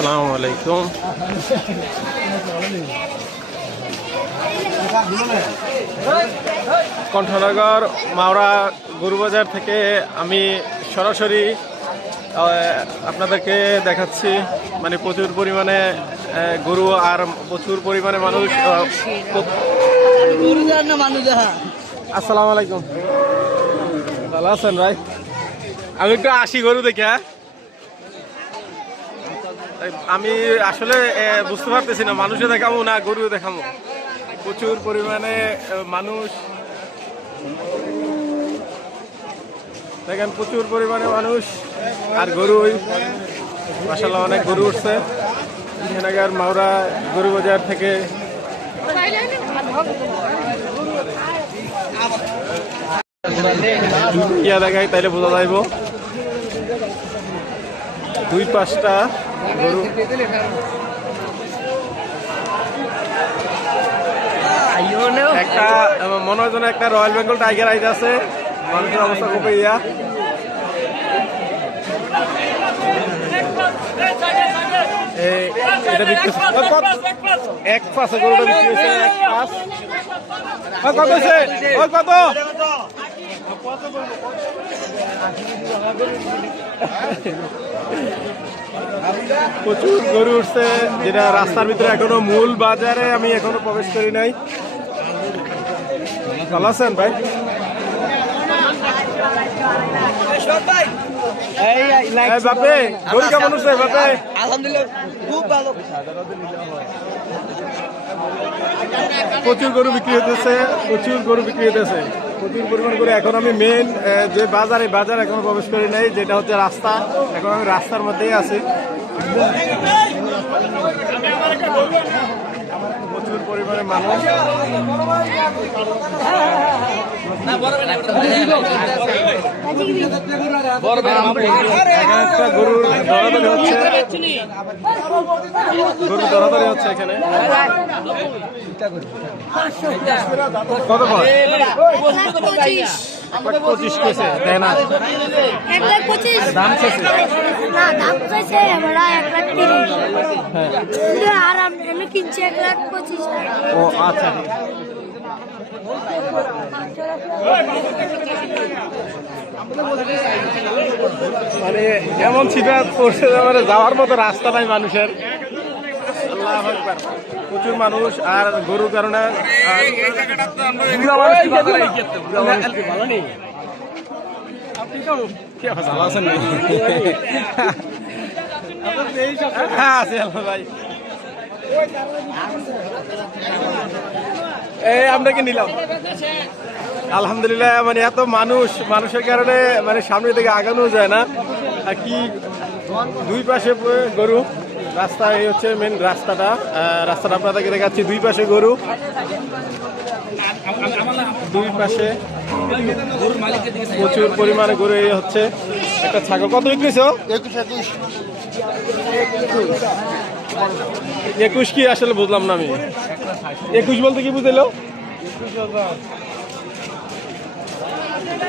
আসসালামু আলাইকুম। কণ্ঠনগর মাওরা গরুবাজার থেকে আমি সরাসরি আপনাদেরকে দেখাচ্ছি, মানে প্রচুর পরিমাণে গরু আর প্রচুর পরিমাণে মানুষ। আসসালামু আলাইকুম, ভালো আছেন ভাই? আমি একটু আসি গরু দেখে। আমি আসলে বুঝতে পারতেছি না মানুষে দেখাবো না গরু দেখাবো। প্রচুর পরিমাণে মানুষ, দেখেন প্রচুর পরিমাণে মানুষ আর গরু। মাশাআল্লাহ অনেক গরু উঠছে কণ্ঠনগর মাওরা গরু বাজার থেকে। ইয়া দেখাই তাইলে বোঝা যাইব। দুই পাঁচটা গরু, একটা মনে হয় যেন একটা রয়্যাল বেঙ্গল টাইগার আইতে আছে। মানুষের অবস্থা খুবই ইয়া। এটা বিক্রি এক পাশে গরুটা বিক্রি হয়েছে, এক পাঁচ। কত হয়েছে? ওই কত? প্রচুর গরু উঠছে, যেটা রাস্তার ভিতরে এখনো মূল বাজারে আমি এখনো প্রবেশ করি নাই। ভালো আছেন ভাই? বাপে গরু কেমন উঠছে বাপে? আলহামদুলিল্লাহ খুব ভালো। প্রচুর গরু বিক্রি হতেছে, প্রচুর গরু বিক্রি হতেছে, প্রচুর পরিমাণ করে। এখন আমি মেন যে বাজার, এই বাজার এখনো প্রবেশ করি নাই, যেটা হচ্ছে রাস্তা। এখন আমি রাস্তার মধ্যেই আছি। প্রচুর পরিমাণে মানুষ। একটা গরুর দরাদরি হচ্ছে, গরুর দরাদরি হচ্ছে এখানে। কত পর? 25 কেছে তাই না? দাম চেয়েছে না, দাম চাইছে আমরা 1,30,000। আর আমি কিনছি 1,25,000। ও আচ্ছা, মানে এমন ছিটা পড়ছে, মানে যাওয়ার মতো রাস্তা নাই মানুষের। আল্লাহু আকবার, প্রচুর মানুষ আর গরুর কারণে। ভালো আছেন হ্যাঁ আছে ভাই। এই আমরা কি নিলাম আলহামদুলিল্লাহ। মানে এত মানুষ, মানুষের কারণে মানে সামনের দিকে আগানো যায় না। আর কি দুই পাশে গরু, রাস্তা এই হচ্ছে মেন রাস্তাটা। রাস্তাটা আপনাদেরকে দেখাচ্ছি। দুই পাশে গরু, দুই পাশে প্রচুর পরিমাণে গরু। এই হচ্ছে একটা ছাগল। কত বিক্রি হয়েছে? 21 কি আসলে বুঝলাম না আমি। 21 বলতে কি বুঝলো?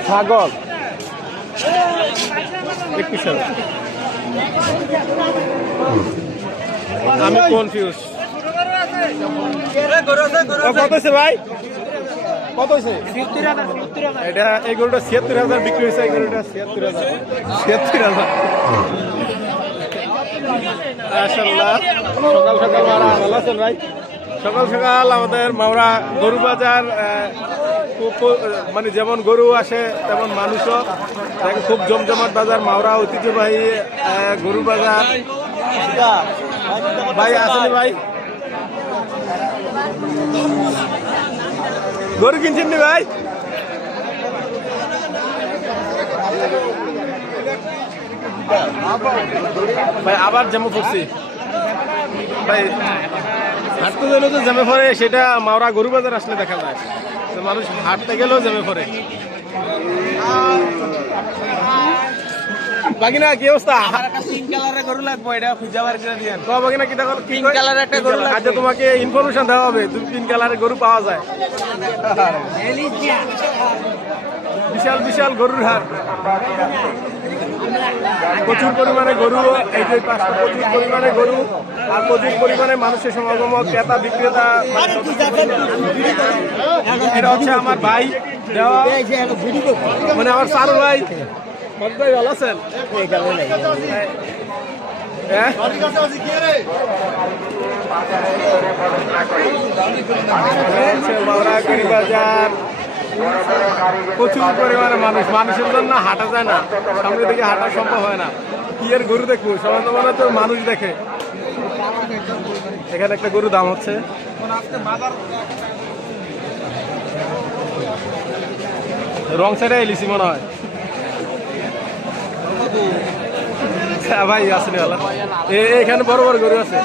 ছাগল 21,000। আমি কনফিউজ। কত হয়েছে ভাই? কত হয়েছে? এটা এই গরুটা 76,000 বিক্রি হয়েছে। এই গরুটা 76,000। মাশাআল্লাহ। সকাল সকাল মাওরা, ভালো আছেন ভাই? সকাল সকাল আমাদের মাওরা গরু বাজার, মানে যেমন গরু আসে তেমন মানুষও। খুব জমজমাট বাজার মাওরা, ঐতিহ্যবাহী গরু বাজার। ভাই আসেনি ভাই? গরু কিনছেন নি ভাই? ভাই আবার জ্যামে পড়ছি ভাই। হাঁটতে গেলেও তো জ্যামে পড়ে, সেটা মাওরা গরু বাজার আসলে দেখা যায়। মানুষ হাঁটতে গেলেও জ্যামে পড়ে। বাকিনা কি অবস্থা? পিঙ্ক কালারের গরু লাগবে, এটা খুঁজে বার করে দিয়েন। তো বাকিনা কি দেখো, পিঙ্ক কালারের একটা গরু লাগবে। আচ্ছা, তোমাকে ইনফরমেশন দেওয়া হবে। পিঙ্ক কালারের গরু পাওয়া যায়। বিশাল বিশাল গরুর হাট। প্রচুর পরিমাণে গরু, এই যে পাশে প্রচুর পরিমাণে গরু আর প্রচুর পরিমাণে মানুষের সমাগম, ক্রেতা বিক্রেতা। এটা হচ্ছে আমার ভাই দেওয়া, মানে আমার চারু ভাই। ভাই ভালো আছেন? হ্যাঁ, মাওরা বাজার প্রচুর পরিমাণে মানুষ, মানুষের জন্য হাঁটা যায় না, সামনে দিকে হাঁটা সম্ভব হয় না। কি এর গরু দেখবো, সবাই তো মনে তো মানুষ দেখে। এখানে একটা গরু দাম হচ্ছে রং সাইডে এলিসি মনে হয়। ভাই আসেনি ভালো, এখানে বড় বড় গরু আছে,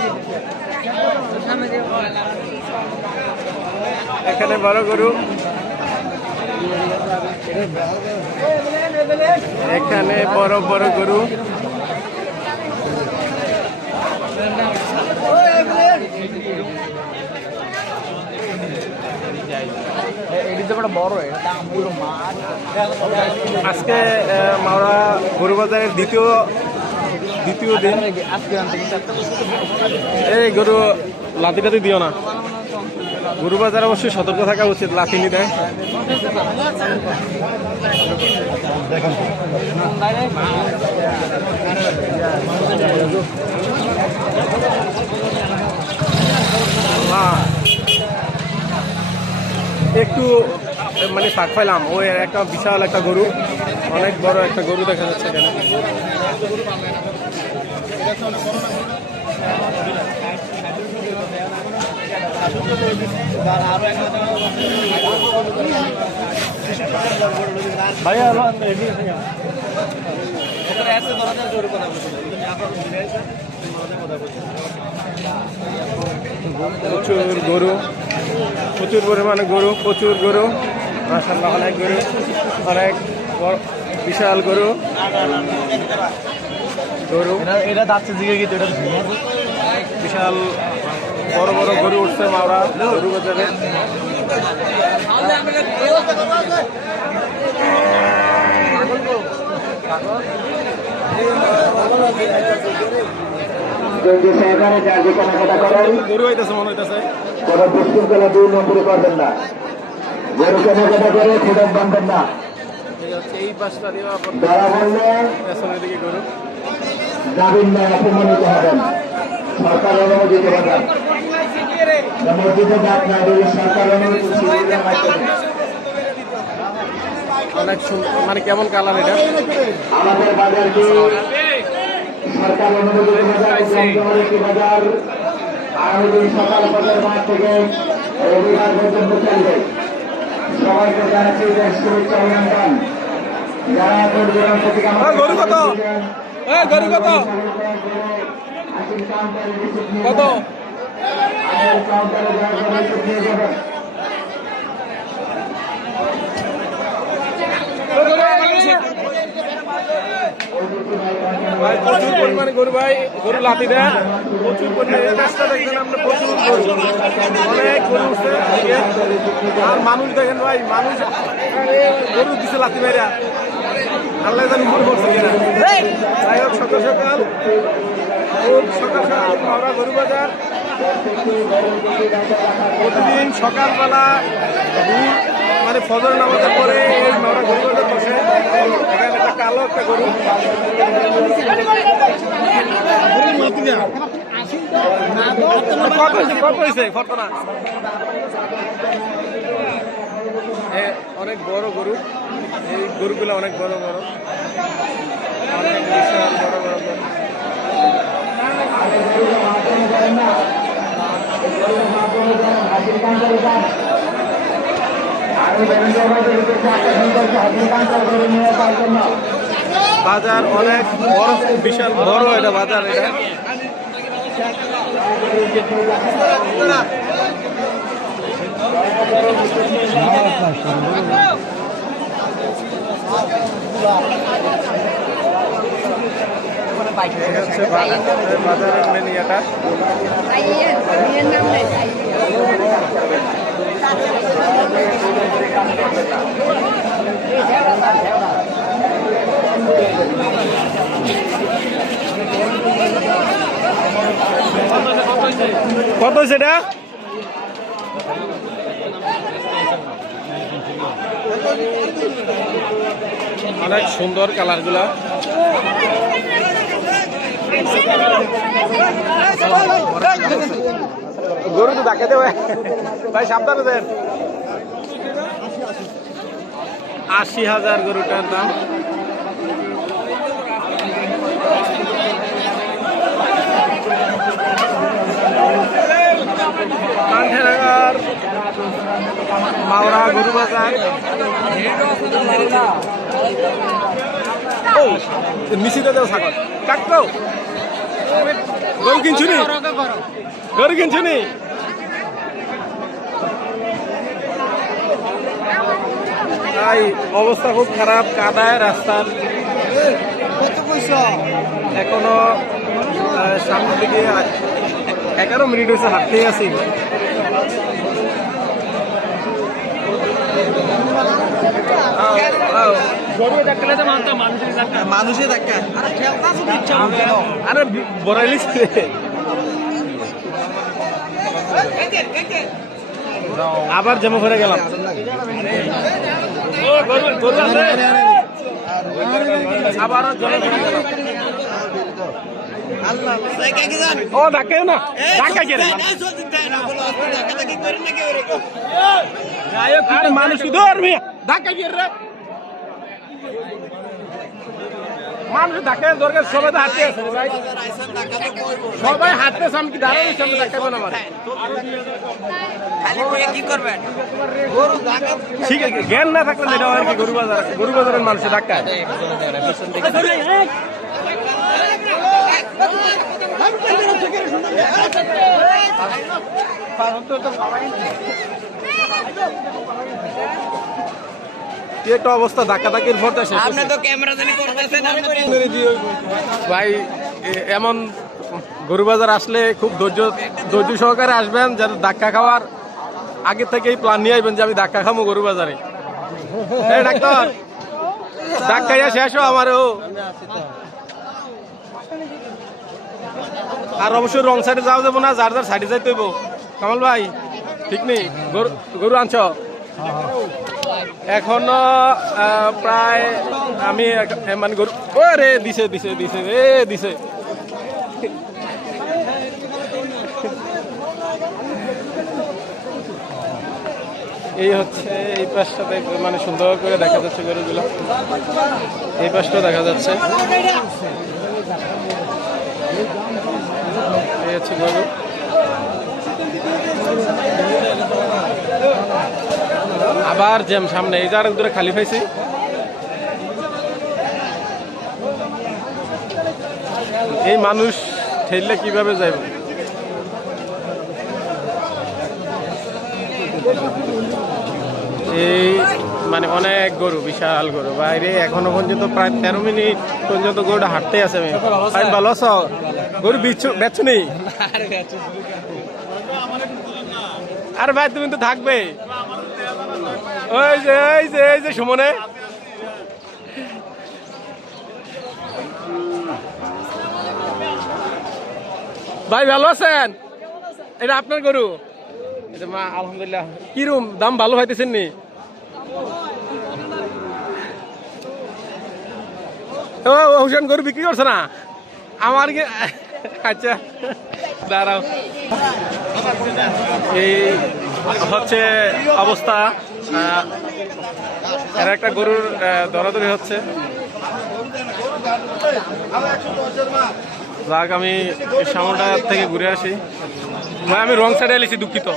এখানে বড় গরু, এখানে বড় বড় গরু। আজকে মাওরা গরু বাজারের দ্বিতীয় দিন। এই গরু লাথি টাতি দিও না, গরু বাজার অবশ্যই সতর্ক থাকা উচিত, লাথি নিতে। একটু মানে ফাঁক পাইলাম, ওই একটা বিশাল একটা গরু, অনেক বড় একটা গরু দেখা যাচ্ছে এখানে। প্রচুর গরু, প্রচুর পরিমাণে গরু, প্রচুর গরু, মাশাআল্লাহ অনেক গরু, অনেক বিশাল গরু। গরু এটা যাচ্ছে দিকে কি এটা বিশাল বড় বড় গরু উঠছে মাওরা গরু বাজারে। গরু হইতেছে মনে হইতেছে, কোনো বিশৃঙ্খলা 2 নম্বরে করবেন না, গরু কেনাকাটা করে খুঁটার বাঁধবেন না। এই পাশটা দিয়ে যারা বললে পেছনের দিকে গরু যাবেন না, অপমানিত হবেন। সরকার অনুমতি দেবেন না, মসজিদে ডাক না দিলে সরকার অনুমতি অনেক সুন্দর, মানে কেমন কালার এটা? আমাদের বাজারটি সরকার অনুমতি বাজার আগামী দিন সকাল 5 থেকে রবিবার পর্যন্ত চলবে। সবাইকে জানাচ্ছি শুভেচ্ছা অভিনন্দন। যারা গরু কত? গরু কত? কত? প্রচুর পরিমাণে গরু ভাই, গরু লাথি দেয় প্রচুর পরিমাণে। এই গাছটা দেখবেন আমরা, প্রচুর গরু, অনেক গরু উঠছে। আর মানুষ দেখেন ভাই, মানুষ গরু দিচ্ছে লাথি মেরা, আল্লাহ জানি মনে করছে কিনা। যাই হোক, সকাল সকাল আমরা গরু বাজার প্রতিদিন সকালবেলা মানে ফজর নামাজের পরে এই মাওরা গরু বাজার বসে। এখানে একটা কালো একটা গরু, কত হয়েছে ফরতনা? অনেক বড় গরু, এই গরুগুলো অনেক বড় বড়, অনেক বিশাল বড় বড় গরু। বাজার অনেক বড়, বিশাল বড় এটা বাজার। এটা হচ্ছে বাজারের মেন ইয়েটা। কত সেটা? অনেক সুন্দর কালারগুলা। গরু তো ডাকে দেবে ভাই, সাবধানে দেন। 80,000 গরুটার দাম। কান্ঠেরাগার মাওরা গরু বাজার। ও মিশিতে দেও ছাগল কাকো, গরু কিনছুনি? গরু কিনছুনি? তাই অবস্থা খুব খারাপ, কাদায় রাস্তার। এখনো সামনের দিকে 11 মিনিট হয়েছে, হাঁটতেই আছি। মানুষের ধাক্কা আরে বড়াইলিস আবার জমা করে গেলাম। আবারও জমা করে গেলাম। ও ধাক্কা না, ধাক্কা কে আরে মানুষ ধরবি, ধাক্কা কে রে? মানুষ ধাক্কা দরকার, সবাই তো হাঁটতে আছে ভাই, সবাই হাঁটতেছে। আমি কি দাঁড়াই সামনে ধাক্কা দেবো না? কি করবেন? ঠিক আছে, জ্ঞান না থাকলে এটা আর কি। গরু বাজার, গরু বাজারের মানুষের ধাক্কা। কি একটা অবস্থা, ধাক্কা ধাক্কির ভরতে শেষ। আপনি তো ক্যামেরা জানি করতেছেন ভাই এমন গরু বাজার আসলে খুব ধৈর্য সহকারে আসবেন, যাতে ধাক্কা খাওয়ার আগে থেকেই প্ল্যান নিয়ে আসবেন যে আমি ধাক্কা খামো গরু বাজারে। এই ডাক্তার, ধাক্কা ইয়া শেষ আমারও। আর অবশ্যই রং সাইডে যাওয়া যাবো না, যার যার সাইডে যাইতে হইব। কামাল ভাই ঠিক নেই? গরু আনছ? এখনো প্রায় আমি মানে গরু, ও রে দিছে দিছে দিছে রে দিছে। এই হচ্ছে এই পাশটাতে মানে সুন্দর করে দেখা যাচ্ছে গরুগুলো, এই পাশটা দেখা যাচ্ছে। এই হচ্ছে গরু। আবার জ্যাম সামনে, এই যে আরেক দূরে খালি পাইছি। এই মানুষ ঠেললে কিভাবে যাইব? এই মানে অনেক গরু, বিশাল গরু বাইরে। এখনো পর্যন্ত প্রায় 13 মিনিট পর্যন্ত গরুটা হাঁটতে আছে। আমি ভালো আছো? গরু বেচছো নেই? আরে ভাই তুমি তো থাকবে। ওই যে এই যে এই যে সুমনে, ভাই ভালো আছেন? এটা আপনার গরু? এটা মা আলহামদুলিল্লাহ। কিরম দাম, ভালো পাইতেছেন নি? ও হুসেন গরু বিক্রি করছে না আমার কি? আচ্ছা দাঁড়াও। এই হচ্ছে অবস্থা, এর একটা গরুর দরাদরি হচ্ছে। যাক আমি সামনটা থেকে ঘুরে আসি। ভাই আমি রং সাইডে এলেছি, দুঃখিত।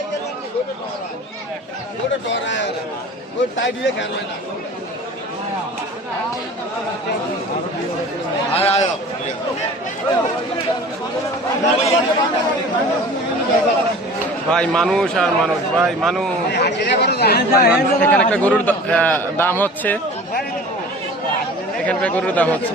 ভাই মানুষ আর মানুষ, ভাই মানুষ। এখানে একটা গরুর দাম হচ্ছে, এখানকার গরুর দাম হচ্ছে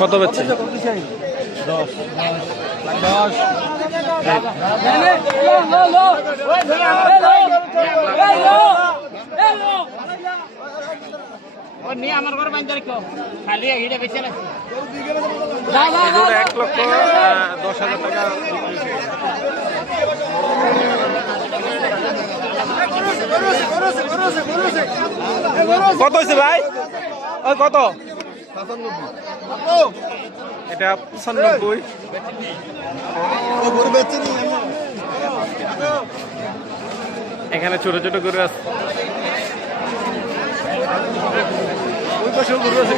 কত বেচছে? আমার ঘর বান্ধব খালি হিটে বেঁচে না 1,10,000 টাকা বিক্রি হয়েছে। কত হয়েছে ভাই? ওই কত? এটা 95। এখানে ছোট ছোট গরু আছে। ওই পাশেও গরু আছে।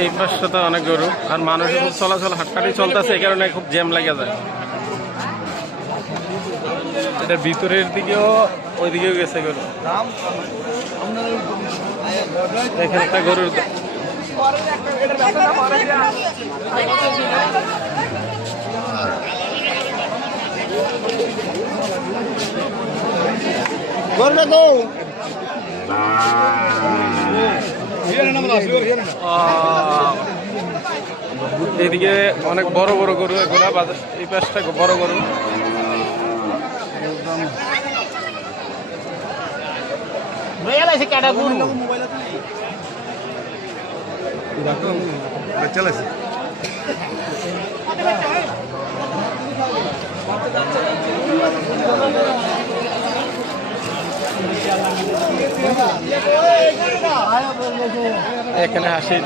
এই পাশটা তো অনেক গরু আর মানুষের খুব চলাচল হাটকাটি চলতেছে, এই কারণে খুব জ্যাম লেগে যায়। এটা ভিতরের দিকেও ওই দিকেও গেছে গরু। এখানে একটা গরুর এইদিকে অনেক বড় বড় গরু, এগুলা এই পাশটা বড় গরু। এখানে হাসি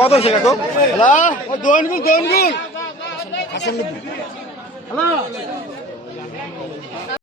কত হচ্ছে কাকু?